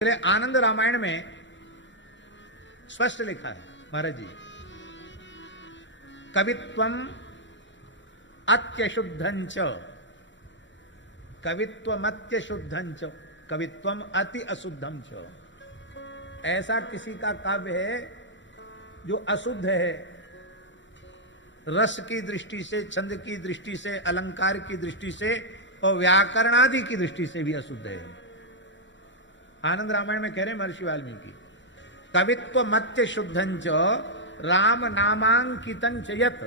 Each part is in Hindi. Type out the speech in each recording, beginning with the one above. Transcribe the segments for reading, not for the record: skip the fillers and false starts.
आनंद रामायण में स्पष्ट लिखा है महाराज जी, कवित्वम अत्यशुद्धंच, कवित्वम अत्यशुद्धंच, कवित्वम अति अशुद्धम च। ऐसा किसी का काव्य है जो अशुद्ध है, रस की दृष्टि से, छंद की दृष्टि से, अलंकार की दृष्टि से और व्याकरण आदि की दृष्टि से भी अशुद्ध है। आनंद रामायण में कह रहे महर्षि वाल्मीकि, कवित्व मत्य शुद्धंच राम नामांकितंच यत।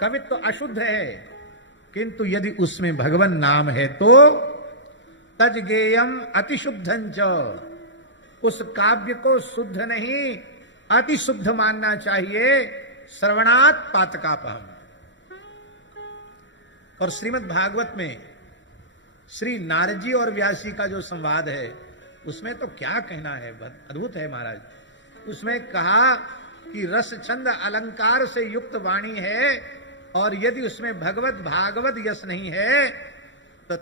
कवित्व अशुद्ध है, किंतु यदि उसमें भगवान नाम है तो तज्ञेयम अतिशुद्धंच, उस काव्य को शुद्ध नहीं अति शुद्ध मानना चाहिए। श्रवणात् पातकापहम। और श्रीमद् भागवत में श्री नारद जी और व्यास जी का जो संवाद है उसमें तो क्या कहना है, अद्भुत है महाराज। उसमें कहा कि रस छंद अलंकार से युक्त वाणी है और यदि उसमें भगवत भागवत यश नहीं है तो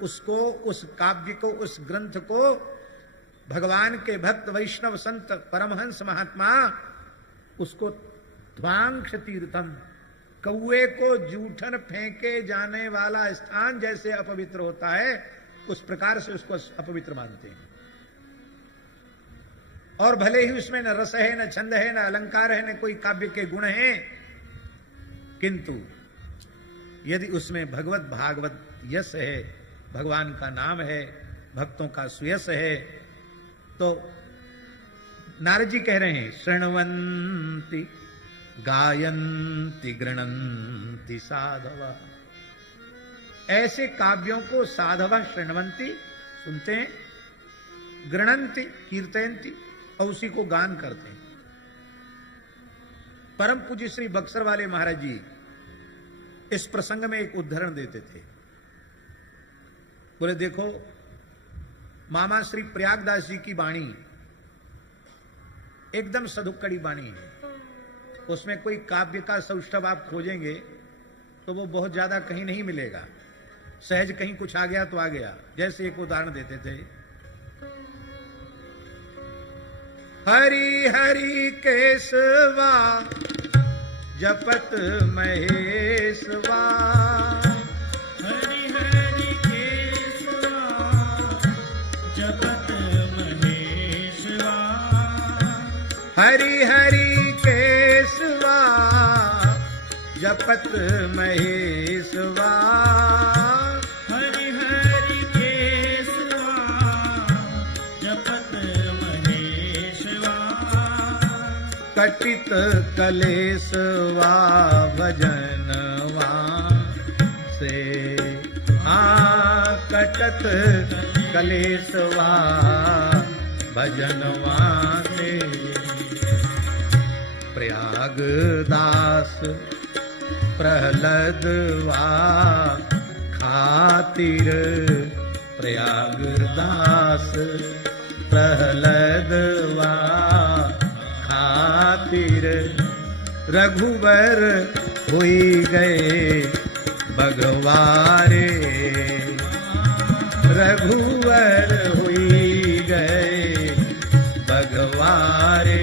उसको, उस काव्य को, उस ग्रंथ को भगवान के भक्त वैष्णव संत परमहंस महात्मा उसको ध्वांश तीर्थम, कौए को जूठन फेंके जाने वाला स्थान जैसे अपवित्र होता है उस प्रकार से उसको अपवित्र मानते हैं। और भले ही उसमें न रस है, न छंद है, न अलंकार है, न कोई काव्य के गुण हैं, किंतु यदि उसमें भगवत भागवत यश है, भगवान का नाम है, भक्तों का सुयश है, तो नारद जी कह रहे हैं शृण्वन्ति गायन्ति गृणन्ति साधवा। ऐसे काव्यों को साधवा शृण्वन्ति, सुनते हैं, गृणन्ति कीर्तयन्ति, और उसी को गान करते हैं। परम पूज्य श्री बक्सर वाले महाराज जी इस प्रसंग में एक उदाहरण देते थे। बोले देखो, मामा श्री प्रयागदास जी की वाणी एकदम सधुक्कड़ी वाणी है, उसमें कोई काव्य का सौष्ठव आप खोजेंगे तो वो बहुत ज्यादा कहीं नहीं मिलेगा, सहज कहीं कुछ आ गया तो आ गया। जैसे एक उदाहरण देते थे, हरि हरि केशवा जपत महेशवा, हरि हरि केशवा जपत महेशवा, हरि हरि केशवा जपत महेशवा, हरि हरि केशवा जपत महेशवा, कटित कलेशवा भजनवा से, कटत कलेशवा भजनवा से। प्रयागदास प्रहलदवा खातिर, प्रयागदास प्रहलदवा खातिर, रघुवर हुई गए भगवारे, रघुवर हुई गए भगवारे।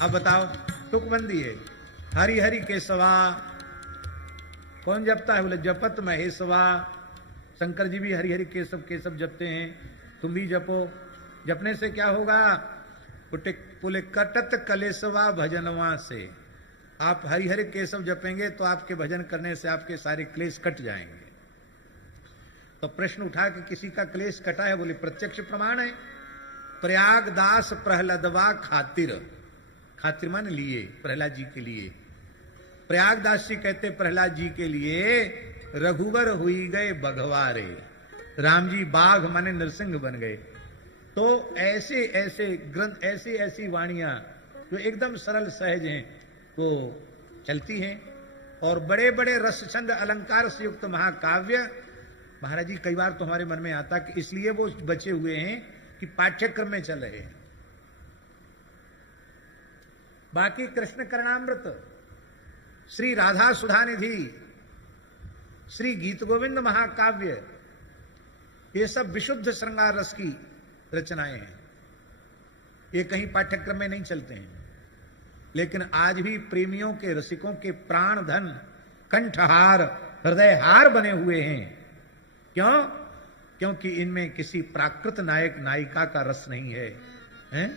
अब बताओ, तुकबंदी है। हरि हरि केशवा कौन जपता है? बोले जपत महेशवा। शंकर जी भी हरि हरि केशव केशव जपते हैं, तुम भी जपो। जपने से क्या होगा? बोले कटत कलेशवा भजनवा से। आप हरि हरि केशव जपेंगे तो आपके भजन करने से आपके सारे क्लेश कट जाएंगे। तो प्रश्न उठा कि किसी का क्लेश कटा है? बोले प्रत्यक्ष प्रमाण है। प्रयागदास प्रहलदवा खातिर, खातिर मान लिए, प्रहलाद जी के लिए। प्रयागदास जी कहते प्रहलाद जी के लिए, रघुवर हुई गए बघवारे, राम जी बाघ माने नरसिंह बन गए। तो ऐसे ऐसे ग्रंथ, ऐसी ऐसी वाणियां जो एकदम सरल सहज हैं तो चलती हैं। और बड़े बड़े रस छंद अलंकार से युक्त महाकाव्य महाराज जी कई बार तो हमारे मन में आता कि इसलिए वो बचे हुए हैं कि पाठ्यक्रम में चल रहे हैं। बाकी कृष्ण करणामृत, श्री राधा सुधा निधि, श्री गीत गोविंद महाकाव्य, ये सब विशुद्ध श्रृंगार रस की रचनाएं हैं। ये कहीं पाठ्यक्रम में नहीं चलते हैं, लेकिन आज भी प्रेमियों के, रसिकों के प्राण धन, कंठहार, हृदयहार बने हुए हैं। क्यों? क्योंकि इनमें किसी प्राकृत नायक नायिका का रस नहीं है, हैं?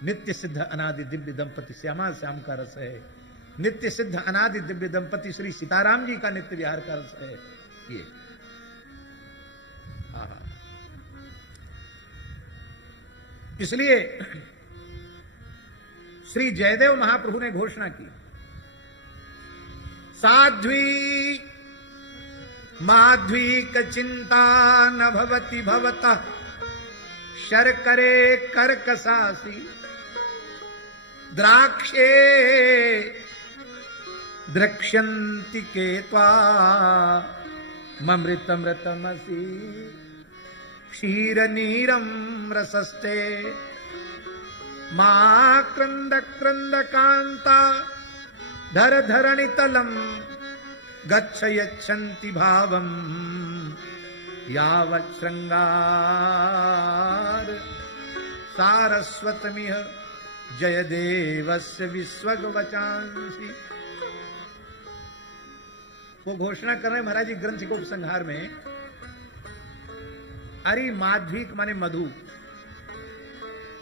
नित्य सिद्ध अनादि दिव्य दंपति श्यामा श्याम का रस है। नित्य सिद्ध अनादि दिव्य दंपति श्री सीताराम जी का नित्य विहार का रस है ये। इसलिए श्री जयदेव महाप्रभु ने घोषणा की, साध्वी माध्वीक चिंता न भवति भवतः शर्करे कर्कसासी द्राक्षे द्रक्ष्यन्ति के त्वा ममृतमृतमसि क्षीर नीरम रसस्ते मा क्रंद क्रंद कांता धर धरणितलम गच्छ यच्छन्ति भावम यावत् श्रृंगार सारस्वतमिह जयदेवस्य विश्वगवचांसि। वो घोषणा कर रहे हैं महाराज जी ग्रंथ को उपसंहार में, अरे माध्वीक माने मधु,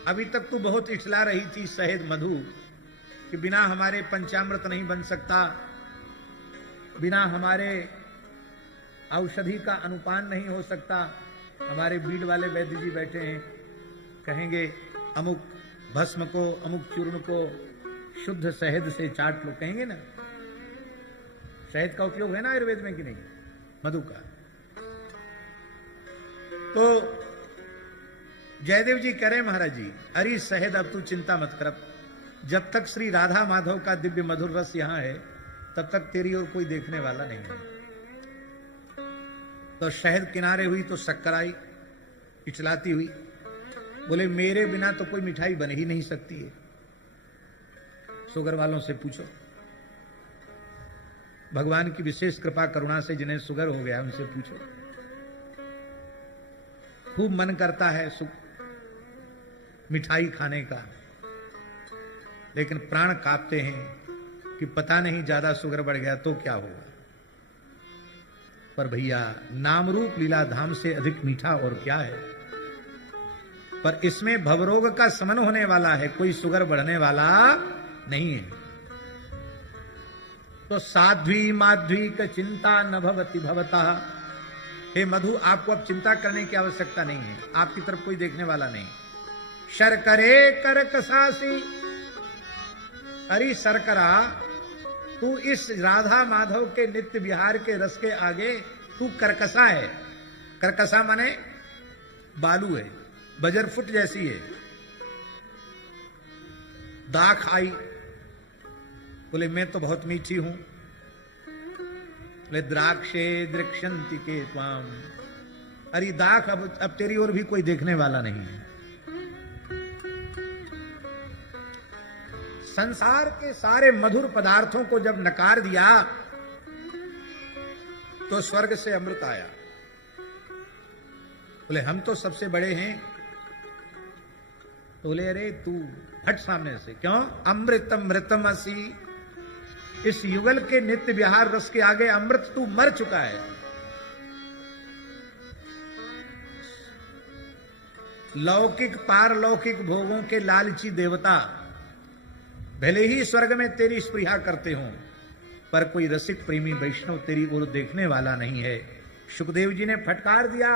अभी तक तू बहुत इठला रही थी शहद मधु कि बिना हमारे पंचामृत नहीं बन सकता, बिना हमारे औषधि का अनुपान नहीं हो सकता। हमारे बीड़ वाले वैद्य जी बैठे हैं, कहेंगे अमुक भस्म को, अमुक चूर्ण को शुद्ध शहद से चाट लो, कहेंगे ना। शहद का उपयोग है ना आयुर्वेद में कि नहीं, मधु का। तो जयदेव जी कह रहे महाराज जी, अरे शहद अब तू चिंता मत कर, जब तक श्री राधा माधव का दिव्य मधुर रस यहां है तब तक तेरी ओर कोई देखने वाला नहीं है। तो शहद किनारे हुई तो शक्कर आई पिछलाती हुई, बोले मेरे बिना तो कोई मिठाई बन ही नहीं सकती है। शुगर वालों से पूछो, भगवान की विशेष कृपा करुणा से जिन्हें शुगर हो गया उनसे पूछो, खूब मन करता है मिठाई खाने का, लेकिन प्राण कांपते हैं कि पता नहीं ज्यादा शुगर बढ़ गया तो क्या होगा। पर भैया नाम रूप लीला धाम से अधिक मीठा और क्या है। पर इसमें भवरोग का शमन होने वाला है, कोई शुगर बढ़ने वाला नहीं है। तो साध्वी माध्वी का चिंता न भवति भवतः, हे मधु आपको अब चिंता करने की आवश्यकता नहीं है, आपकी तरफ कोई देखने वाला नहीं। शर्करे करकसासी, अरे शर्करा तू इस राधा माधव के नित्य विहार के रस के आगे तू करकसा है। करकसा माने बालू है, बजर फुट जैसी है। दाख आई, बोले मैं तो बहुत मीठी हूं। बोले द्राक्षे दृक्षन्ति के त्वाम, अरे दाख अब तेरी ओर भी कोई देखने वाला नहीं है। संसार के सारे मधुर पदार्थों को जब नकार दिया तो स्वर्ग से अमृत आया। बोले हम तो सबसे बड़े हैं। तो बोले अरे तू हट सामने से, क्यों? अमृतम मृतम असी, इस युगल के नित्य विहार रस के आगे अमृत तू मर चुका है। लौकिक पारलौकिक भोगों के लालची देवता भले ही स्वर्ग में तेरी स्पृहा करते हों, पर कोई रसिक प्रेमी वैष्णव तेरी ओर देखने वाला नहीं है। सुखदेव जी ने फटकार दिया,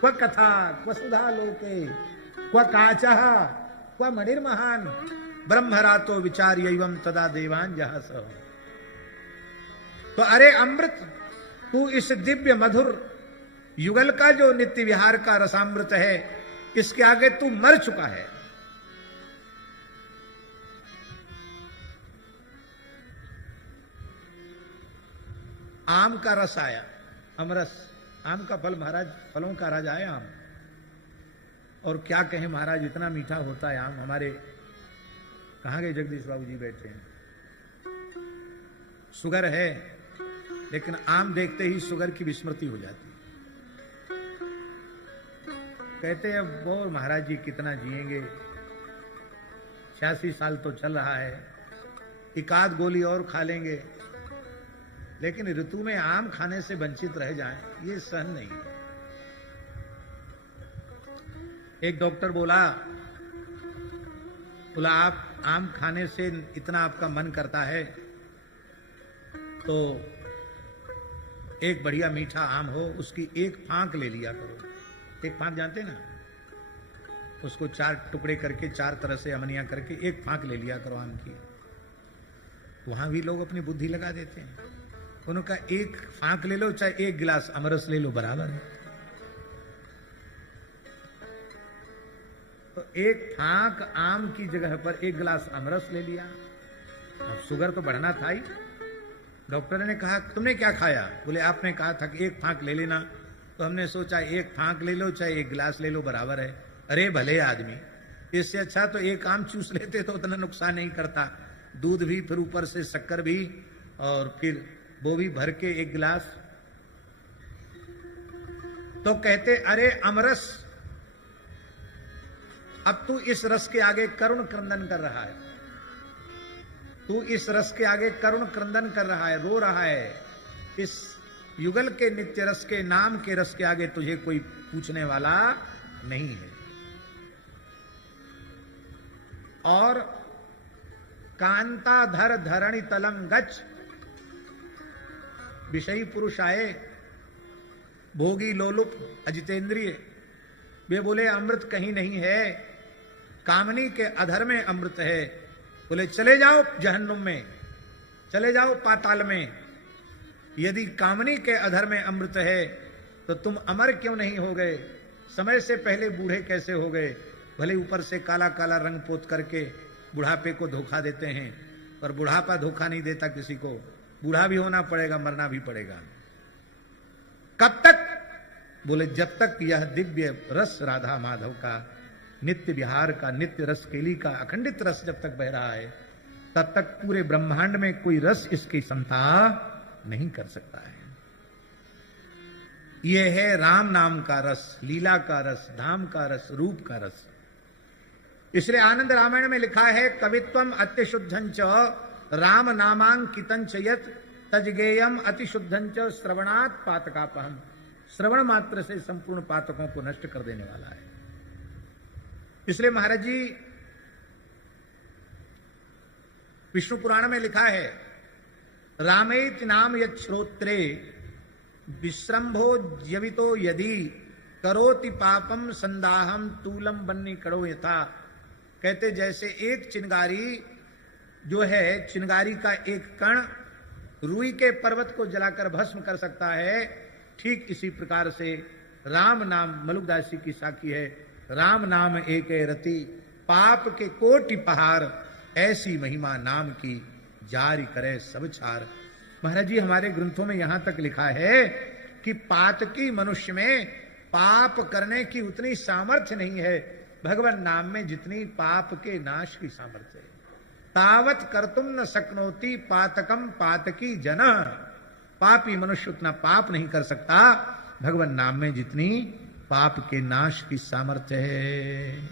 क्व कथा क्व सुधा लोके क्व काचः क्व मणिर्महान ब्रह्मरातो विचार एवं तदा देवान जहां स। तो अरे अमृत, तू इस दिव्य मधुर युगल का जो नित्य विहार का रसामृत है, इसके आगे तू मर चुका है। आम का रस आया, अमरस, आम का फल महाराज, फलों का राजा है आम। और क्या कहें महाराज, इतना मीठा होता है आम। हमारे कहाँ गए जगदीश बाबू जी बैठे हैं, शुगर है लेकिन आम देखते ही शुगर की विस्मृति हो जाती। कहते अब वो महाराज जी कितना जिएंगे, 86 साल तो चल रहा है, एक आध गोली और खा लेंगे, लेकिन ऋतु में आम खाने से वंचित रह जाएं, ये सहन नहीं। एक डॉक्टर बोला आप आम खाने से इतना आपका मन करता है तो एक बढ़िया मीठा आम हो, उसकी एक फांक ले लिया करो। एक फांक जानते ना, उसको 4 टुकड़े करके 4 तरह से अमनिया करके एक फांक ले लिया करो आम की। वहां भी लोग अपनी बुद्धि लगा देते हैं। उनका एक फांक ले लो, चाहे एक गिलास अमरस ले लो, बराबर है। तो एक फांक आम की जगह पर एक गिलास अमरस ले लिया। अब शुगर तो बढ़ना था ही। डॉक्टर ने कहा तुमने क्या खाया? बोले आपने कहा था कि एक फांक ले लेना, तो हमने सोचा एक फांक ले लो चाहे एक गिलास ले लो, बराबर है। अरे भले आदमी, इससे अच्छा तो एक आम चूस लेते तो उतना नुकसान नहीं करता। दूध भी, फिर ऊपर से शक्कर भी, और फिर वो भी भर के एक गिलास। तो कहते अरे अमरस, अब तू इस रस के आगे करुण क्रंदन कर रहा है, तू इस रस के आगे करुण क्रंदन कर रहा है, रो रहा है। इस युगल के नित्य रस के, नाम के रस के आगे तुझे कोई पूछने वाला नहीं है। और कांता धर धरणि तलम गच, विषयी पुरुष आए, भोगी लोलुप अजितेंद्रिय। वे बोले अमृत कहीं नहीं है, कामनी के अधर में अमृत है। बोले चले जाओ जहन्नुम में, चले जाओ पाताल में। यदि कामनी के अधर में अमृत है तो तुम अमर क्यों नहीं हो गए? समय से पहले बूढ़े कैसे हो गए? भले ऊपर से काला काला रंग पोत करके बुढ़ापे को धोखा देते हैं, पर बुढ़ापा धोखा नहीं देता किसी को। बूढ़ा भी होना पड़ेगा, मरना भी पड़ेगा। कब तक? बोले जब तक यह दिव्य रस राधा माधव का, नित्य विहार का, नित्य रस केली का अखंडित रस जब तक बह रहा है, तब तक पूरे ब्रह्मांड में कोई रस इसकी समता नहीं कर सकता है। यह है राम नाम का रस, लीला का रस, धाम का रस, रूप का रस। इसलिए आनंद रामायण में लिखा है कवित्वम अतिशुद्धंच राम नामांकितंच यत् तजगेयम अतिशुद्धंच श्रवणात् पातकापहम। श्रवण मात्र से संपूर्ण पातकों को नष्ट कर देने वाला है। इसलिए महाराज जी विष्णु पुराण में लिखा है रामेति नाम यत् श्रोत्रे विश्रंभो जवितो यदि करोति पापम संदाहम तूलम बन्नी करो यथा। कहते जैसे एक चिनगारी जो है, चिनगारी का एक कण रुई के पर्वत को जलाकर भस्म कर सकता है, ठीक इसी प्रकार से राम नाम, मलुकदास जी की साखी है, राम नाम एक रति पाप के कोटि पहाड़, ऐसी महिमा नाम की जारी करे सब छार। महाराज जी हमारे ग्रंथों में यहां तक लिखा है कि पातकी मनुष्य में पाप करने की उतनी सामर्थ्य नहीं है भगवान नाम में जितनी पाप के नाश की सामर्थ्य है। तावत कर्तुम न शक्नोति पातकम पातकी जन। पापी मनुष्य उतना पाप नहीं कर सकता भगवान नाम में जितनी पाप के नाश की सामर्थ्य है।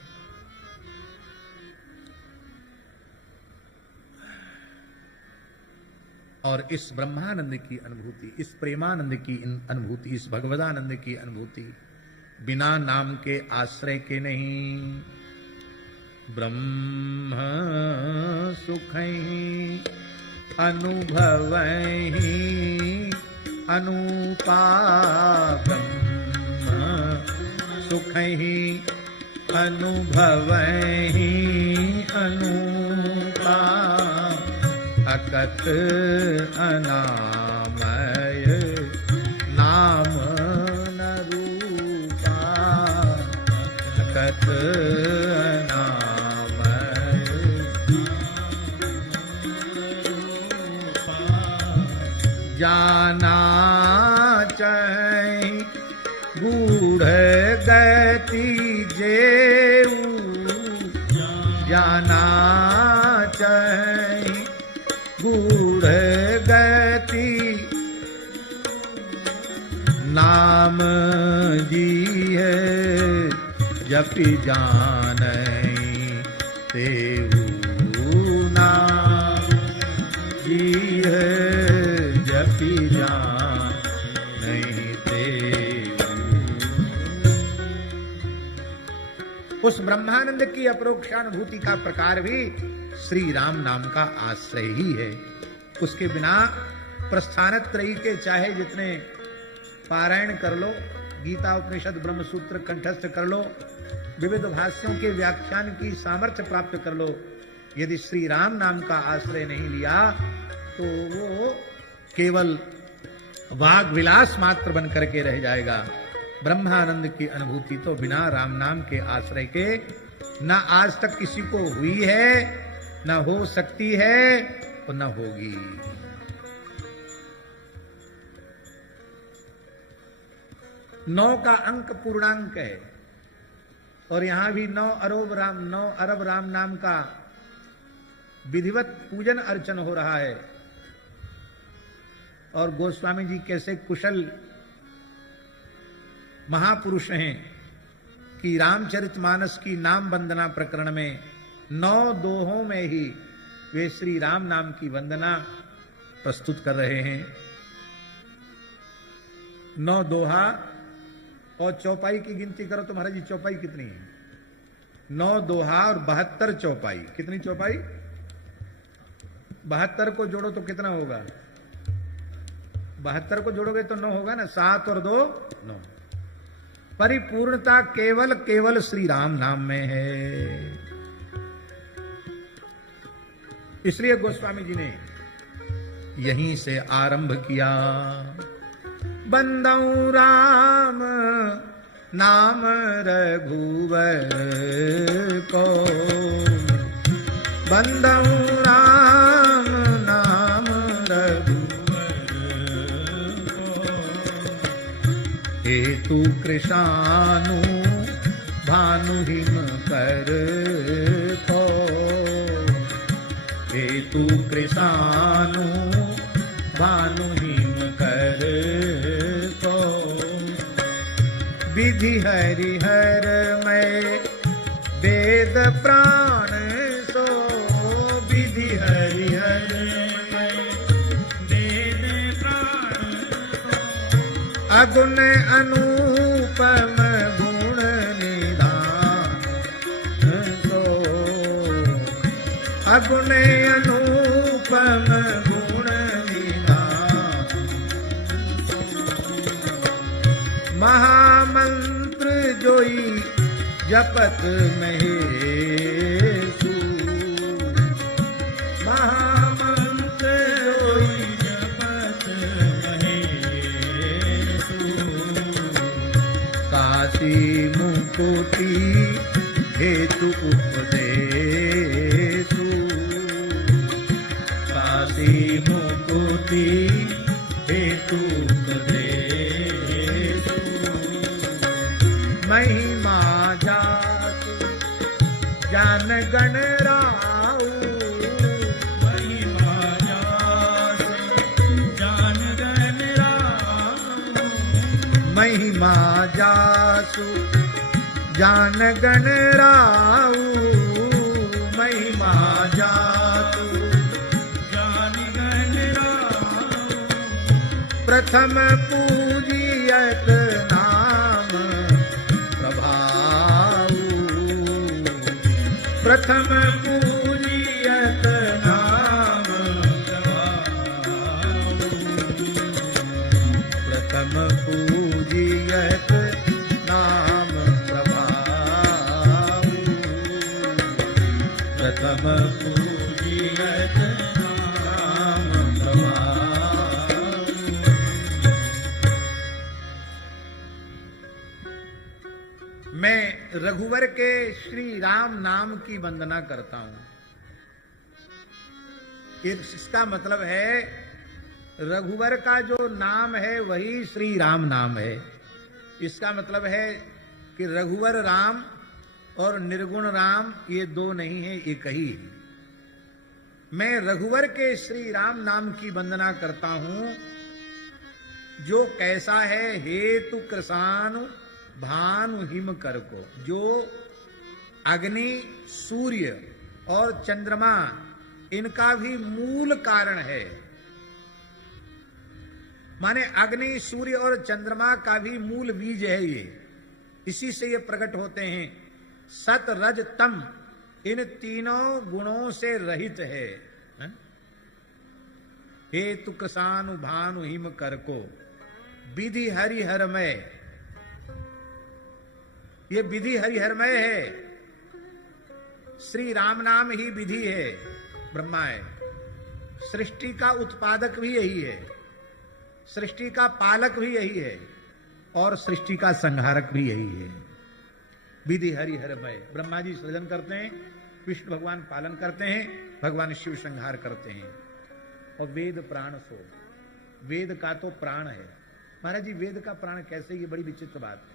और इस ब्रह्मानंद की अनुभूति, इस प्रेमानंद की अनुभूति, इस भगवदानंद की अनुभूति बिना नाम के आश्रय के नहीं। ब्रह्म सुखहि अनुभवहि अनुपा, ब्रह्म सुखहि अनुभवहि अनुपा, अकत अनामय नाम न रूपा, अकत अनामय जाना चाहि गूढ़ गति जेऊ, जाना चाहि गूढ़ गति नाम जी है जपि जानई तेऊ नाम जी है जपि जानई तेऊ। उस ब्रह्मानंद की अपरोक्षानुभूति का प्रकार भी श्री राम नाम का आश्रय ही है। उसके बिना प्रस्थानत्रयी के चाहे जितने पारायण कर लो, गीता उपनिषद ब्रह्म सूत्र कंठस्थ कर लो, विविध भाष्यों के व्याख्यान की सामर्थ्य प्राप्त कर लो, यदि श्री राम नाम का आश्रय नहीं लिया तो वो केवल वाग विलास मात्र बन करके रह जाएगा। ब्रह्मानंद की अनुभूति तो बिना राम नाम के आश्रय के न आज तक किसी को हुई है, न हो सकती है और न होगी। नौ का अंक पूर्णांक है और यहां भी 9 अरब राम नाम का विधिवत पूजन अर्चन हो रहा है। और गोस्वामी जी कैसे कुशल महापुरुष हैं कि रामचरितमानस की नाम वंदना प्रकरण में 9 दोहों में ही वे श्री राम नाम की वंदना प्रस्तुत कर रहे हैं। 9 दोहा और चौपाई की गिनती करो तो महाराज जी चौपाई कितनी है? 9 दोहा और 72 चौपाई। कितनी चौपाई? 72 को जोड़ो तो कितना होगा? 72 को जोड़ोगे तो 9 होगा ना। 7 और 2 9। परिपूर्णता केवल श्री राम नाम में है। इसलिए गोस्वामी जी ने यहीं से आरंभ किया। बंदऊ राम नाम रघुवर को, बंदऊ राम नाम रघुवर को, हेतु कृशानु भानु हिम कर को, हेतु कृशानु भानु हिम कर को, विधि हरिहर में वेद प्राण सो, विधि हरिहर में वेद प्राण सो, अगुण अनुपम गुण निधान सो, अगुण अनुपम गुण निधान, महामंत्र जोई जपत महेशु, महामंत्र जोई जपत महेशु, काशी मुकुति हेतु उपदेशु, काशी मुकुति हेतु उपदेशु, महिमा जातु जान गण राउ, महिमा जातु जान गण राउ, महिमा जासु जान गण राउ, महिमा जातु जान गण राउ, प्रथम पूजियत नाम प्रभाऊ, प्रथम पूजियत नाम प्रभाऊ, प्रथम पूजियत नाम प्रभाऊ, प्रथम पूजियत नाम प्रभाऊ। मैं रघुवर के श्री राम नाम की वंदना करता हूं। इसका मतलब है रघुवर का जो नाम है वही श्री राम नाम है। इसका मतलब है कि रघुवर राम और निर्गुण राम ये दो नहीं है, एक ही है। मैं रघुवर के श्री राम नाम की वंदना करता हूं जो कैसा है हेतु कृषानु भानु हिम कर को, जो अग्नि सूर्य और चंद्रमा इनका भी मूल कारण है। माने अग्नि सूर्य और चंद्रमा का भी मूल बीज है ये, इसी से ये प्रकट होते हैं। सत रज तम इन तीनों गुणों से रहित है। हेतु कृषानु भानु हिम कर को विधि हरिहरमय, ये विधि हरिहरमय है। श्री राम नाम ही विधि है, ब्रह्मा है। सृष्टि का उत्पादक भी यही है, सृष्टि का पालक भी यही है और सृष्टि का संहारक भी यही है। विधि हरिहरमय, ब्रह्मा जी सृजन करते हैं, विष्णु भगवान पालन करते हैं, भगवान शिव संहार करते हैं। और वेद प्राण सो, वेद का तो प्राण है। महाराज जी वेद का प्राण कैसे, ये बड़ी विचित्र बात है।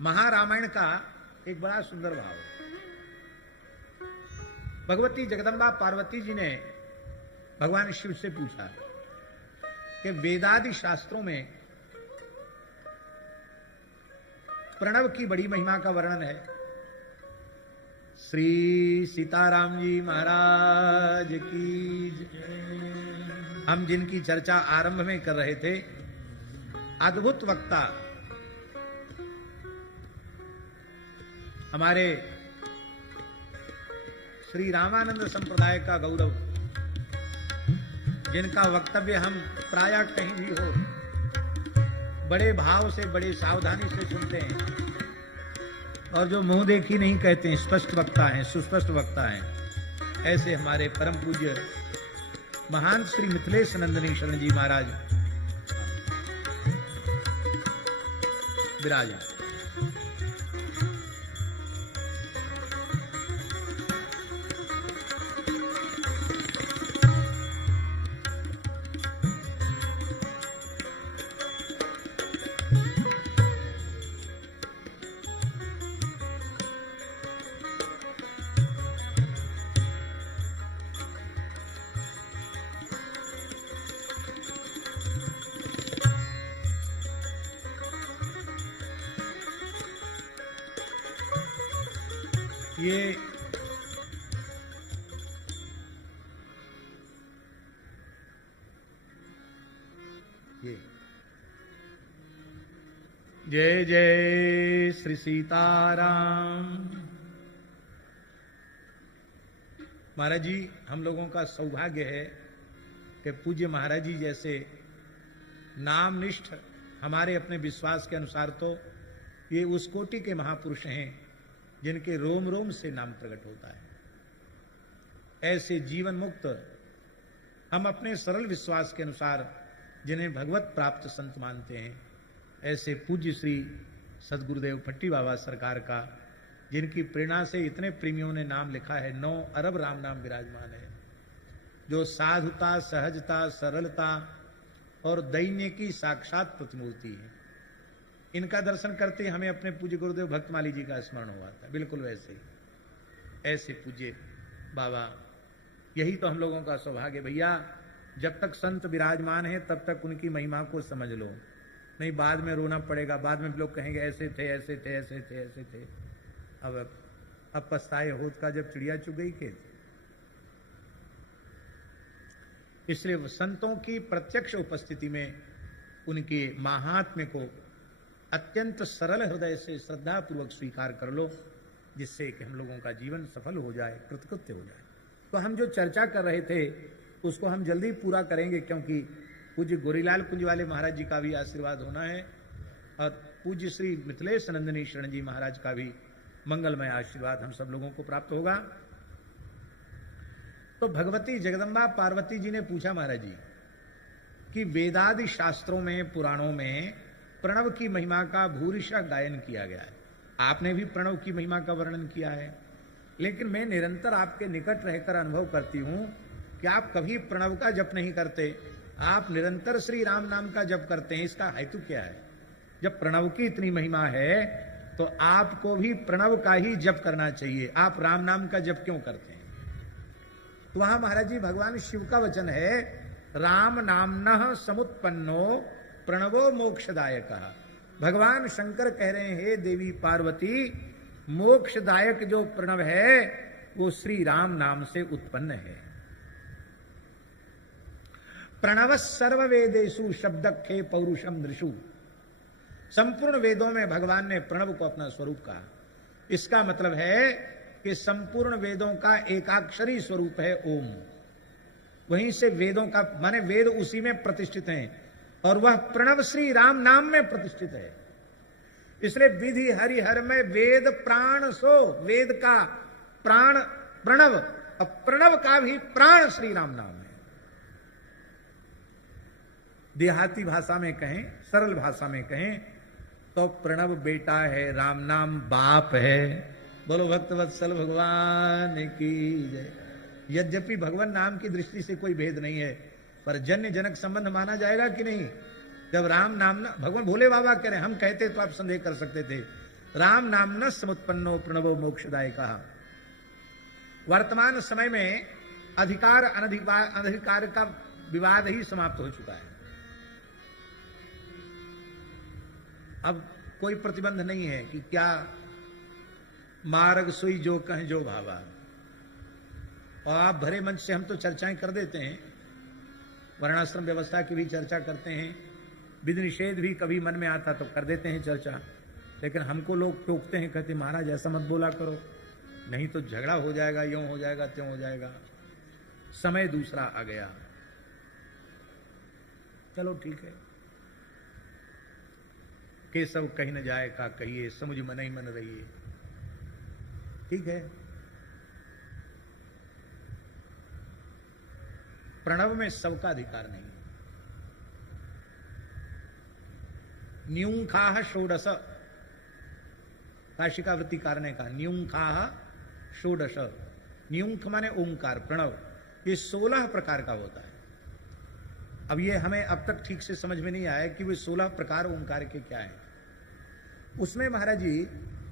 महारामायण का एक बड़ा सुंदर भाव है। भगवती जगदम्बा पार्वती जी ने भगवान शिव से पूछा कि वेदादि शास्त्रों में प्रणव की बड़ी महिमा का वर्णन है। श्री सीताराम जी महाराज की जय। हम जिनकी चर्चा आरंभ में कर रहे थे, अद्भुत वक्ता हमारे श्री रामानंद संप्रदाय का गौरव, जिनका वक्तव्य हम प्रायः कहीं भी हो बड़े भाव से बड़े सावधानी से सुनते हैं, और जो मुंह देखी नहीं कहते हैं, स्पष्ट वक्ता हैं, सुस्पष्ट वक्ता हैं। ऐसे हमारे परम पूज्य महान श्री मिथिलेश नंदनी शरण जी महाराज विराज। ये जय जय श्री सीताराम। महाराज जी, हम लोगों का सौभाग्य है कि पूज्य महाराज जी जैसे नामनिष्ठ, हमारे अपने विश्वास के अनुसार तो ये उस कोटि के महापुरुष हैं जिनके रोम रोम से नाम प्रकट होता है। ऐसे जीवन मुक्त, हम अपने सरल विश्वास के अनुसार जिन्हें भगवत प्राप्त संत मानते हैं, ऐसे पूज्य श्री सदगुरुदेव भट्टी बाबा सरकार का, जिनकी प्रेरणा से इतने प्रेमियों ने नाम लिखा है, 9 अरब राम नाम विराजमान है, जो साधुता, सहजता, सरलता और दैन्य की साक्षात प्रतिमूर्ति है। इनका दर्शन करते हमें अपने पूज्य गुरुदेव भक्तमाली जी का स्मरण हुआ था, बिल्कुल वैसे ही। ऐसे पूज्य बाबा, यही तो हम लोगों का सौभाग्य भैया। जब तक संत विराजमान है तब तक उनकी महिमा को समझ लो, नहीं बाद में रोना पड़ेगा, बाद में लोग कहेंगे ऐसे थे ऐसे थे ऐसे थे ऐसे थे। अब पछताए होत का जब चिड़िया चुग गई खेत। इसलिए संतों की प्रत्यक्ष उपस्थिति में उनके महात्म्य को अत्यंत सरल हृदय से श्रद्धा पूर्वक स्वीकार कर लो, जिससे कि हम लोगों का जीवन सफल हो जाए, कृतकृत्य हो जाए। तो हम जो चर्चा कर रहे थे उसको हम जल्दी पूरा करेंगे, क्योंकि पूज्य गोरीलाल कुंज वाले महाराज जी का भी आशीर्वाद होना है और पूज्य श्री मिथिलेश नंदनी शरण जी महाराज का भी मंगलमय आशीर्वाद हम सब लोगों को प्राप्त होगा। तो भगवती जगदम्बा पार्वती जी ने पूछा महाराज जी कि वेदादि शास्त्रों में, पुराणों में प्रणव की महिमा का भूरिशः गायन किया गया है। आपने भी प्रणव की महिमा का वर्णन किया है, लेकिन मैं निरंतर आपके निकट रहकर अनुभव करती हूं कि आप कभी प्रणव का जप नहीं करते, आप निरंतर श्री राम नाम का जप करते हैं। इसका हेतु क्या है? जब प्रणव की इतनी महिमा है तो आपको भी प्रणव का ही जप करना चाहिए। आप राम नाम का जप क्यों करते हैं? तो वहां महाराज जी भगवान शिव का वचन है राम नामनः समुत्पन्नो प्रणवो मोक्षदायक। भगवान शंकर कह रहे हैं, हे देवी पार्वती, मोक्षदायक जो प्रणव है वो श्री राम नाम से उत्पन्न है। प्रणव सर्व वेदेशु शब्दखे पौरुषम नृषु। संपूर्ण वेदों में भगवान ने प्रणव को अपना स्वरूप कहा। इसका मतलब है कि संपूर्ण वेदों का एकाक्षरी स्वरूप है ओम। वहीं से वेदों का माने वेद उसी में प्रतिष्ठित हैं और वह प्रणव श्री राम नाम में प्रतिष्ठित है। इसलिए विधि हरिहर में वेद प्राण सो, वेद का प्राण प्रणव, अब प्रणव का भी प्राण श्री राम नाम है। देहाती भाषा में कहें, सरल भाषा में कहें तो प्रणव बेटा है, राम नाम बाप है। बोलो भक्तवत्सल भगवान की जय। यद्यपि भगवान नाम की दृष्टि से कोई भेद नहीं है, पर जन्य जनक संबंध माना जाएगा कि नहीं? जब राम नाम न, भगवान भोले बाबा कह रहे हैं, हम कहते तो आप संदेह कर सकते थे। राम नाम न समुत्पन्नो प्रणवो मोक्षदाय कहा। वर्तमान समय में अधिकार अनधिकार का विवाद ही समाप्त हो चुका है। अब कोई प्रतिबंध नहीं है कि क्या मार्ग सुई जो कहें जो भावा। और आप भरे मंच से हम तो चर्चाएं कर देते हैं, वर्णाश्रम व्यवस्था की भी चर्चा करते हैं, विधि निषेध भी कभी मन में आता तो कर देते हैं चर्चा। लेकिन हमको लोग टोकते हैं, कहते महाराज ऐसा मत बोला करो, नहीं तो झगड़ा हो जाएगा, यूं हो जाएगा, त्यों हो जाएगा। समय दूसरा आ गया। चलो ठीक है, केशव कहीं न जाए का कहिए, समुझ मन ही मन रहिए। ठीक है, प्रणव में सबका अधिकार नहीं। न्यूंखाह षोडश, काशिका वृत्तिकार ने कहा न्यूंखाह षोडश। न्यूंख माने ओंकार, प्रणव, ये 16 प्रकार का होता है। अब ये हमें अब तक ठीक से समझ में नहीं आया कि वे 16 प्रकार ओंकार के क्या हैं। उसमें महाराज जी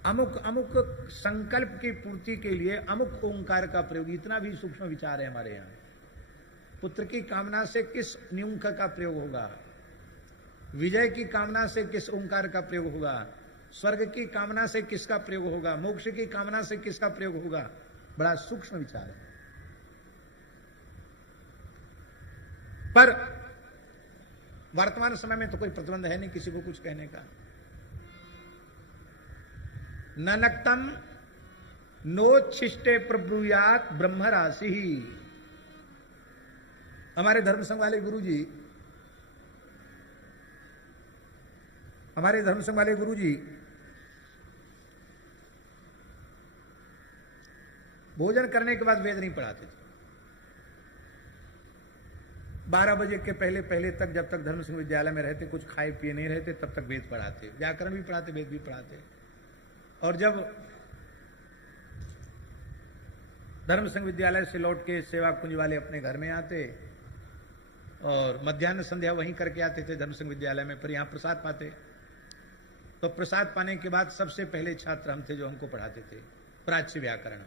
अमुक अमुक संकल्प की पूर्ति के लिए अमुक ओंकार का प्रयोग, इतना भी सूक्ष्म विचार है हमारे यहाँ। पुत्र की कामना से किस न्यूंख का प्रयोग होगा, विजय की कामना से किस ओंकार का प्रयोग होगा, स्वर्ग की कामना से किसका प्रयोग होगा, मोक्ष की कामना से किसका प्रयोग होगा, बड़ा सूक्ष्म विचार है। पर वर्तमान समय में तो कोई प्रतिबंध है नहीं किसी को कुछ कहने का। ननक्तम नोच्छिष्टे प्रब्रूयात ब्रह्म राशि ही। हमारे धर्म संघ वाले गुरुजी, हमारे धर्म संघ वाले गुरुजी भोजन करने के बाद वेद नहीं पढ़ाते थे। 12 बजे के पहले पहले तक, जब तक धर्म संघ विद्यालय में रहते, कुछ खाए पिए नहीं रहते, तब तक वेद पढ़ाते, व्याकरण भी पढ़ाते, वेद भी पढ़ाते। और जब धर्म संघ विद्यालय से लौट के सेवा कुंज वाले अपने घर में आते और मध्याह्न संध्या वहीं करके आते थे धर्म संघ विद्यालय में, फिर यहां प्रसाद पाते। तो प्रसाद पाने के बाद सबसे पहले छात्र हम थे जो हमको पढ़ाते थे प्राच्य व्याकरण।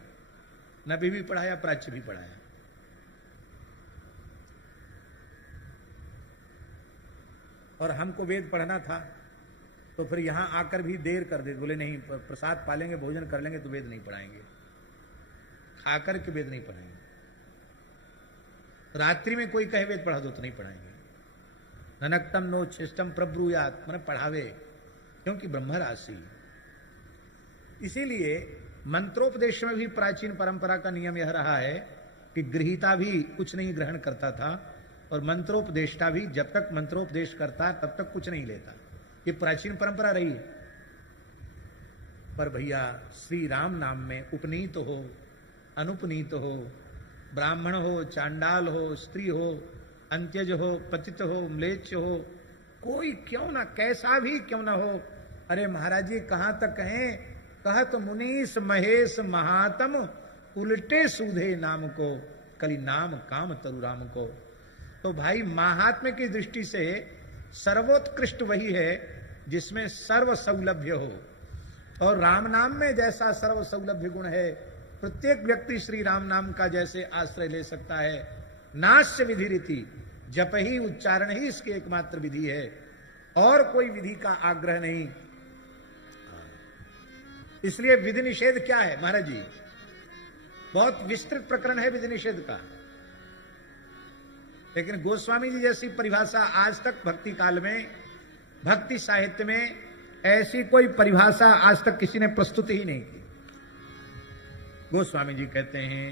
नबी भी पढ़ाया, प्राच्य भी पढ़ाया। और हमको वेद पढ़ना था, तो फिर यहां आकर भी देर कर दे, बोले नहीं प्रसाद पालेंगे, भोजन कर लेंगे तो वेद नहीं पढ़ाएंगे, खाकर के वेद नहीं पढ़ाएंगे। रात्रि में कोई कहे वेद पढ़ा दो तो नहीं पढ़ाएंगे। ननक्तम नो छिष्टम प्रब्रूयात, मैंने पढ़ावे, क्योंकि ब्रह्म राशि। इसीलिए मंत्रोपदेश में भी प्राचीन परंपरा का नियम यह रहा है कि गृहीता भी कुछ नहीं ग्रहण करता था और मंत्रोपदेष्टा भी जब तक मंत्रोपदेश करता तब तक कुछ नहीं लेता। ये प्राचीन परंपरा रही। पर भैया श्री राम नाम में उपनीत हो, अनुपनीत हो, ब्राह्मण हो, चांडाल हो, स्त्री हो, अंत्यज हो, पतित हो, म्लेच्छ हो, कोई क्यों ना, कैसा भी क्यों ना हो, अरे महाराज जी कहां तक कहें, कहत मुनीस महेश महात्म उल्टे सूधे नाम को, कली नाम काम तरु राम को। तो भाई महात्म्य की दृष्टि से सर्वोत्कृष्ट वही है जिसमें सर्व सौलभ्य हो। और राम नाम में जैसा सर्व सौलभ्य गुण है, प्रत्येक व्यक्ति श्री राम नाम का जैसे आश्रय ले सकता है। नाश्य विधि रीति, जप ही उच्चारण ही इसकी एकमात्र विधि है, और कोई विधि का आग्रह नहीं। इसलिए विधि निषेध क्या है महाराज जी, बहुत विस्तृत प्रकरण है विधि निषेध का, लेकिन गोस्वामी जी जैसी परिभाषा आज तक भक्ति काल में, भक्ति साहित्य में ऐसी कोई परिभाषा आज तक किसी ने प्रस्तुत ही नहीं की। गोस्वामी जी कहते हैं,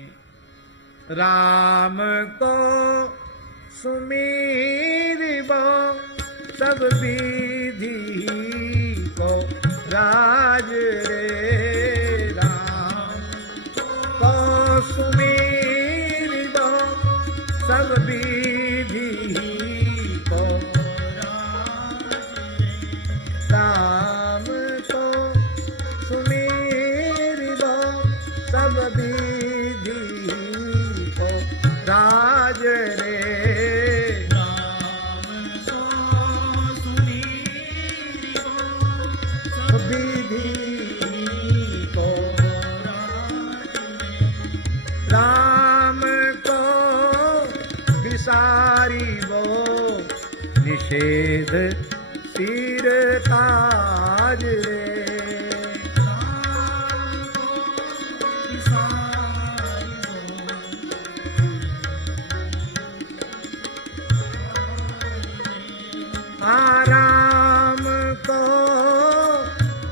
राम को सुमीरिबो सब विधि को राज रे, राम को सुमीरिबो सब विधि को राज रे, राम को सुमीरिबो सब विधि को राज रे, निषेध सिर ताज रे, आराम को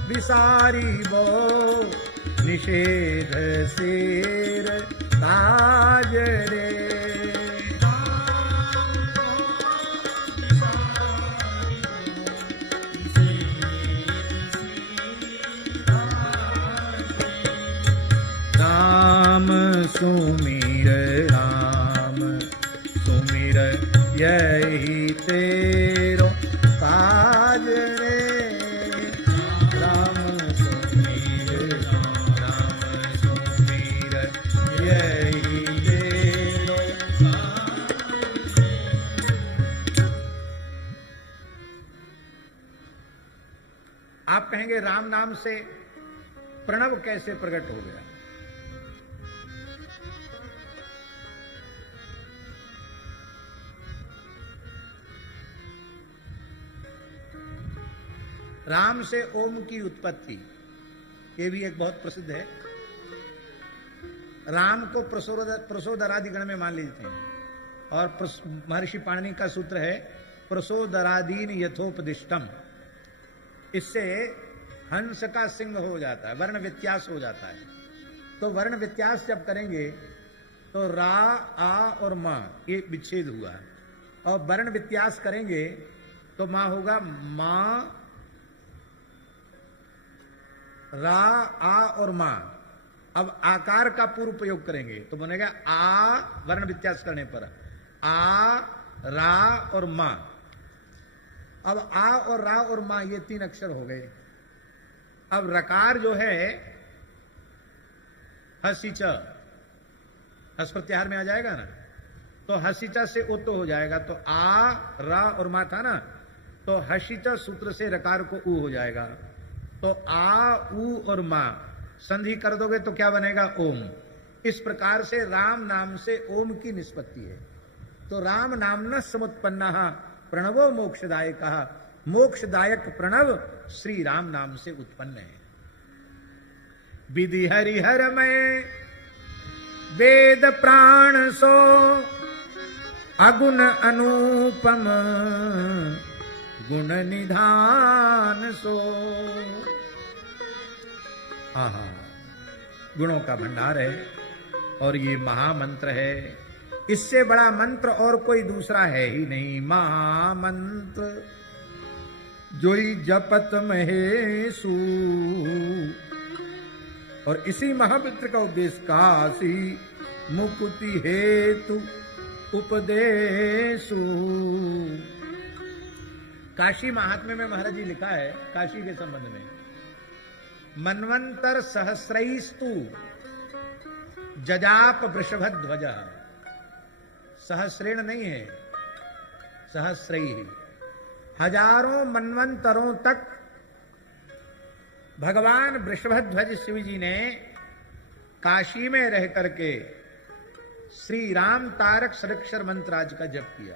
विसारी वो निषेध सिर ताज रे, सुमीर राम सुमीर यही तेरो काज रे, राम सुमीर राम सुमीर यही तेरो काज। आप कहेंगे राम नाम से प्रणव कैसे प्रकट हो गया? राम से ओम की उत्पत्ति, ये भी एक बहुत प्रसिद्ध है। राम को प्रसोदरादि गण में मान लेते हैं, और महर्षि पाणिनि का सूत्र है प्रसोदरादीन यथोपदिष्टम। इससे हंस का सिंह हो जाता है, वर्ण व्यत्यास हो जाता है। तो वर्ण व्यत्यास जब करेंगे तो रा, आ और मां ये विच्छेद हुआ, और वर्ण व्यत्यास करेंगे तो मां होगा मां, रा, आ और मां। अब आकार का पूर्व प्रयोग करेंगे तो बनेगा आ, वर्ण व्यत्यास करने पर आ, रा और मां। अब आ और रा और मां ये तीन अक्षर हो गए। अब रकार जो है हसीच, हस प्रत्याहार में आ जाएगा ना, तो हसीचा से ओतो हो जाएगा। तो आ, रा और मां था ना, तो हसीचा सूत्र से रकार को ऊ हो जाएगा। तो आ, ऊ और मां संधि कर दोगे तो क्या बनेगा? ओम। इस प्रकार से राम नाम से ओम की निष्पत्ति है। तो राम नामना समुत्पन्न प्रणवो मोक्षदायक, मोक्षदायक प्रणव श्री राम नाम से उत्पन्न है। विधि हरिहर में वेद प्राण सो, अगुण अनुपम गुण निधान सो। आहा, गुणों का भंडार है और ये महामंत्र है। इससे बड़ा मंत्र और कोई दूसरा है ही नहीं। महामंत्र जोई जपत महेशु, और इसी महामंत्र का उद्देश्य काशी मुक्ति हेतु उपदेशु। काशी महात्म्य में महाराज जी लिखा है काशी के संबंध में, मन्वंतर सहस्रैस्तु जजाप वृषभध्वज। सहस्रेण नहीं है, सहस्रैः, हजारों मनवंतरों तक भगवान वृषभध्वज शिव जी ने काशी में रह करके श्री राम तारक षडक्षर मंत्र आज का जप किया।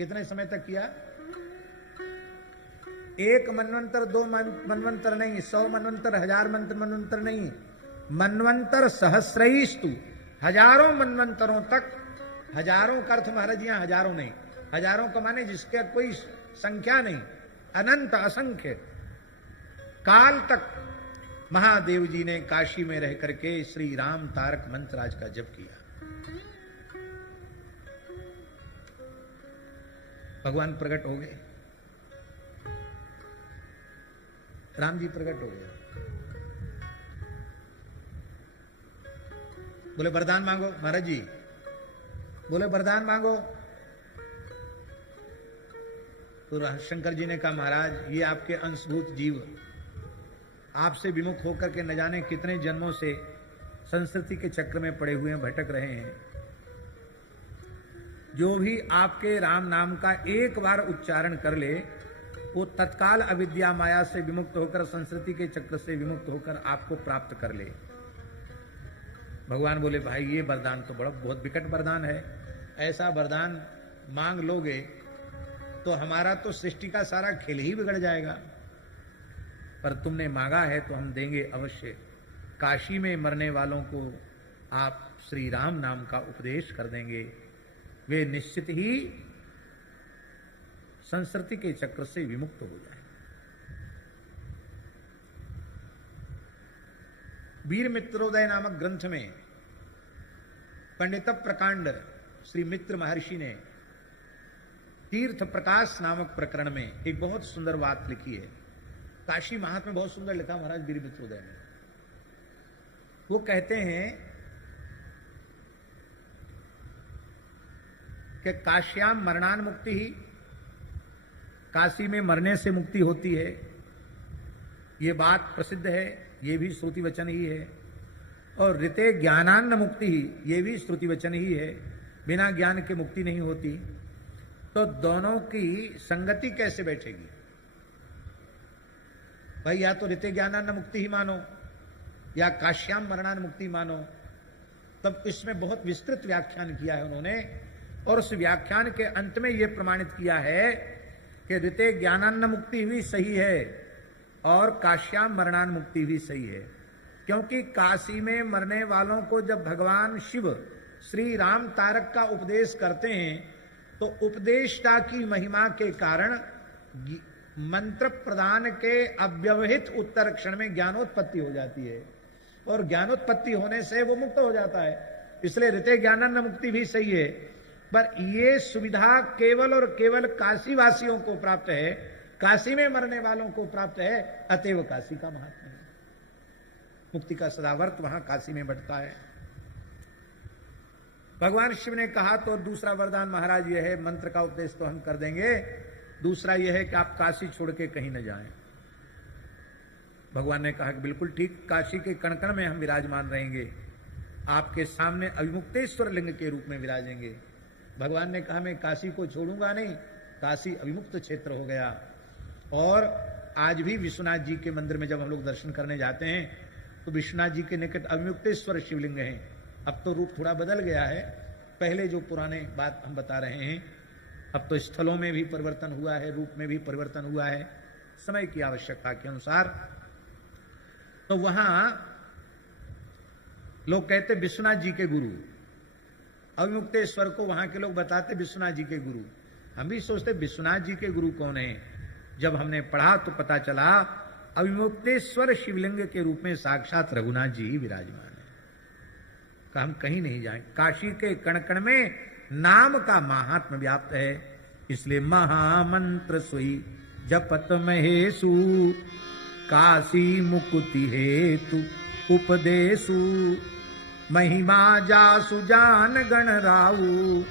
कितने समय तक किया? एक मनवंतर, दो मनवंतर नहीं, 100 मनवंतर, 1000 मनवंतर नहीं, मनवंतर सहस्रईस्तु, हजारों मनवंतरों तक। हजारों का अर्थ महाराज यहां हजारों नहीं, हजारों का माने जिसके कोई संख्या नहीं, अनंत असंख्य काल तक महादेव जी ने काशी में रह करके श्री राम तारक मंत्र आज का जप किया। भगवान प्रकट हो गए, राम जी प्रकट हो गए। बोले वरदान मांगो महाराज जी, बोले वरदान मांगो। तो शंकर जी ने कहा महाराज ये आपके अंशभूत जीव आपसे विमुख होकर के न जाने कितने जन्मों से संस्कृति के चक्र में पड़े हुए हैं, भटक रहे हैं। जो भी आपके राम नाम का एक बार उच्चारण कर ले वो तत्काल अविद्या माया से विमुक्त होकर, संस्कृति के चक्र से विमुक्त होकर आपको प्राप्त कर ले। भगवान बोले भाई ये वरदान तो बहुत विकट वरदान है, ऐसा वरदान मांग लोगे तो हमारा तो सृष्टि का सारा खेल ही बिगड़ जाएगा। पर तुमने मांगा है तो हम देंगे अवश्य। काशी में मरने वालों को आप श्री राम नाम का उपदेश कर देंगे, वे निश्चित ही संस्कृति के चक्र से विमुक्त हो जाएंगे। वीर मित्रोदय नामक ग्रंथ में पंडित प्रकांड श्री मित्र महर्षि ने तीर्थ प्रकाश नामक प्रकरण में एक बहुत सुंदर बात लिखी है। काशी महात्म्य बहुत सुंदर लिखा महाराज वीर मित्रोदय ने। वो कहते हैं कि काश्याम मरणान मुक्ति ही, काशी में मरने से मुक्ति होती है। ये बात प्रसिद्ध है, ये भी श्रुति वचन ही है। और ऋते ज्ञानान्न मुक्ति ही, ये भी श्रुति वचन ही है, बिना ज्ञान के मुक्ति नहीं होती। तो दोनों की संगति कैसे बैठेगी भाई? या तो ऋते ज्ञानान्न मुक्ति ही मानो या काश्याम मरणान मुक्ति मानो। तब इसमें बहुत विस्तृत व्याख्यान किया है उन्होंने, और उस व्याख्यान के अंत में यह प्रमाणित किया है कि ऋते ज्ञानान्न मुक्ति भी सही है और काश्याम मरणान मुक्ति भी सही है। क्योंकि काशी में मरने वालों को जब भगवान शिव श्री राम तारक का उपदेश करते हैं तो उपदेष्टा की महिमा के कारण मंत्र प्रदान के अव्यवहित उत्तर क्षण में ज्ञानोत्पत्ति हो जाती है, और ज्ञानोत्पत्ति होने से वो मुक्त हो जाता है। इसलिए ऋते ज्ञानान्न मुक्ति भी सही है, पर ये सुविधा केवल और केवल काशी वासियों को प्राप्त है, काशी में मरने वालों को प्राप्त है। अतएव काशी का महात्म्य है, मुक्ति का सदावर्त वहां काशी में बढ़ता है। भगवान शिव ने कहा तो दूसरा वरदान महाराज यह है, मंत्र का उपदेश तो हम कर देंगे, दूसरा यह है कि आप काशी छोड़ के कहीं न जाएं। भगवान ने कहा कि बिल्कुल ठीक, काशी के कण कण में हम विराजमान रहेंगे, आपके सामने अविमुक्तेश्वर लिंग के रूप में विराजेंगे। भगवान ने कहा मैं काशी को छोड़ूंगा नहीं, काशी अविमुक्त क्षेत्र हो गया। और आज भी विश्वनाथ जी के मंदिर में जब हम लोग दर्शन करने जाते हैं तो विश्वनाथ जी के निकट अविमुक्तेश्वर शिवलिंग है। अब तो रूप थोड़ा बदल गया है, पहले जो पुराने बात हम बता रहे हैं, अब तो स्थलों में भी परिवर्तन हुआ है, रूप में भी परिवर्तन हुआ है, समय की आवश्यकता के अनुसार। तो वहां लोग कहते विश्वनाथ जी के गुरु, अविमुक्तेश्वर को वहां के लोग बताते विश्वनाथ जी के गुरु। हम भी सोचते विश्वनाथ जी के गुरु कौन है, जब हमने पढ़ा तो पता चला अविमुक्तेश्वर शिवलिंग के रूप में साक्षात रघुनाथ जी ही विराजमान है। का हम कहीं नहीं जाएं, काशी के कण कण में नाम का महात्म व्याप्त है। इसलिए महामंत्र सोई जपत महेशु, काशी मुकुति हेतु उपदेशु, महिमा जासु जान गण राऊ,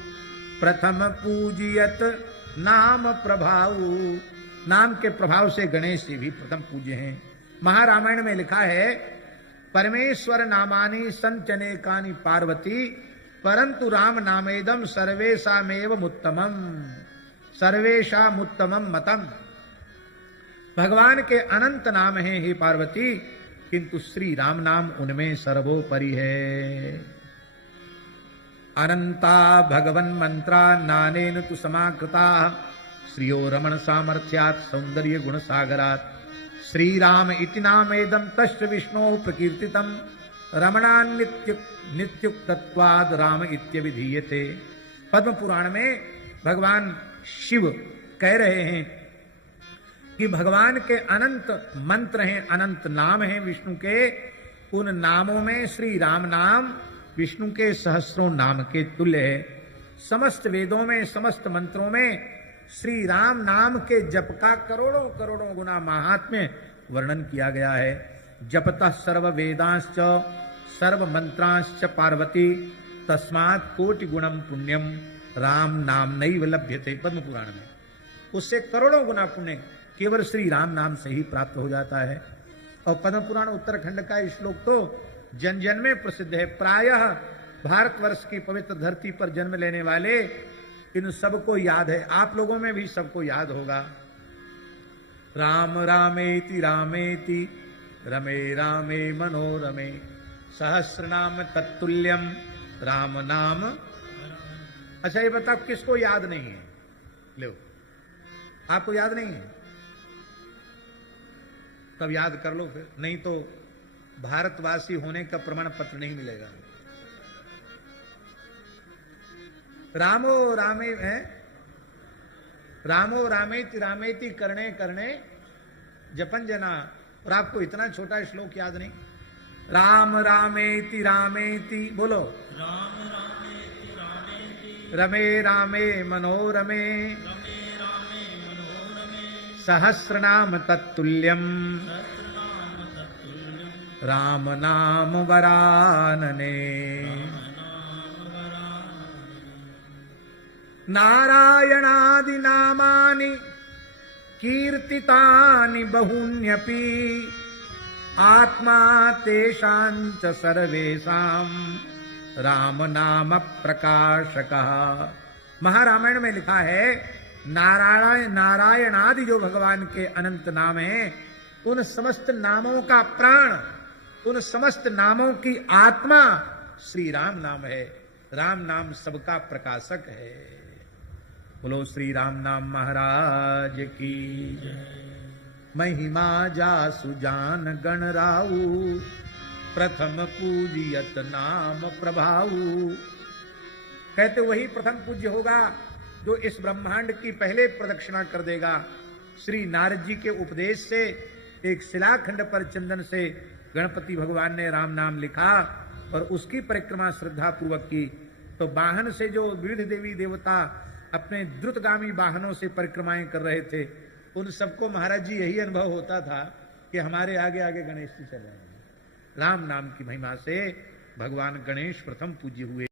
प्रथम पूजियत नाम प्रभाऊ। नाम के प्रभाव से गणेश जी भी प्रथम पूज्य हैं। महारामायण में लिखा है परमेश्वर नामानि संत्यनेकानि पार्वती, परंतु राम नामेदम सर्वेशामेव उत्तमम, सर्वेशाम उत्तमम मतम। भगवान के अनंत नाम हैं हे पार्वती, किंतु श्री राम नाम उनमें सर्वोपरि है। अनंता भगवन् मंत्रा नानेन तु समाकृता श्रियो रमण सामर्थ्यात् सौंदर्य गुण सागरात् श्रीराम इति नामेदं तस्य विष्णो प्रकीर्तितं रमणान्नित्य नित्युक्तत्वाद् राम इत्यभिधीयते। पद्म पुराण में भगवान शिव कह रहे हैं कि भगवान के अनंत मंत्र हैं, अनंत नाम हैं विष्णु के। उन नामों में श्री राम नाम विष्णु के सहस्रों नाम के तुल्य है। समस्त वेदों में, समस्त मंत्रों में श्री राम नाम के जप का करोड़ों करोड़ों गुना महात्म्य वर्णन किया गया है। जपतः सर्व वेदांश्च सर्व मंत्रांश्च पार्वती तस्मात् कोटि गुणम पुण्यम राम नाम नैव लभ्यते। पद्म पुराण में उससे करोड़ों गुना पुण्य केवल श्री राम नाम से ही प्राप्त हो जाता है। और पद्म पुराण उत्तराखंड का श्लोक तो जन जन में प्रसिद्ध है। प्रायः भारतवर्ष की पवित्र धरती पर जन्म लेने वाले इन सबको याद है। आप लोगों में भी सबको याद होगा। राम रामेति रामेति रमे रामे मनोरमे सहस्रनाम तत्तुल्यम राम नाम। अच्छा ये बताओ किसको याद नहीं है? लो, आपको याद नहीं है? तब याद कर लो फिर, नहीं तो भारतवासी होने का प्रमाण पत्र नहीं मिलेगा। रामो रामे है, रामो रामेति रामेति करणे करणे जपन जना। और आपको इतना छोटा श्लोक याद नहीं? राम रामेति रामेति बोलो, राम रामेति रामेति रमे रामे मनोरमे रमे रामे मनोरमे सहस्रनाम तत्तुल्यम सहस्रनाम तत्तुल्यं राम नाम वरानने। नारायणादि नामानि कीर्तितानि बहून्यपि आत्मा तेषांच सर्वेषां राम नाम प्रकाशकः। महारामायण में लिखा है नारायणादि जो भगवान के अनंत नाम हैं, उन समस्त नामों का प्राण, उन समस्त नामों की आत्मा श्री राम नाम है। राम नाम सबका प्रकाशक है। बोलो श्री राम नाम महाराज की। महिमा जासु जान गण राऊ प्रथम पूजियत नाम प्रभाऊ। कहते वही प्रथम पूज्य होगा जो इस ब्रह्मांड की पहले प्रदक्षिणा कर देगा। श्री नारद जी के उपदेश से एक शिलाखंड पर चंदन से गणपति भगवान ने राम नाम लिखा और उसकी परिक्रमा श्रद्धा पूर्वक की। तो वाहन से जो विविध देवी देवता अपने द्रुतगामी वाहनों से परिक्रमाएं कर रहे थे, उन सबको महाराज जी यही अनुभव होता था कि हमारे आगे आगे गणेश जी चल रहे हैं। राम नाम की महिमा से भगवान गणेश प्रथम पूज्य हुए।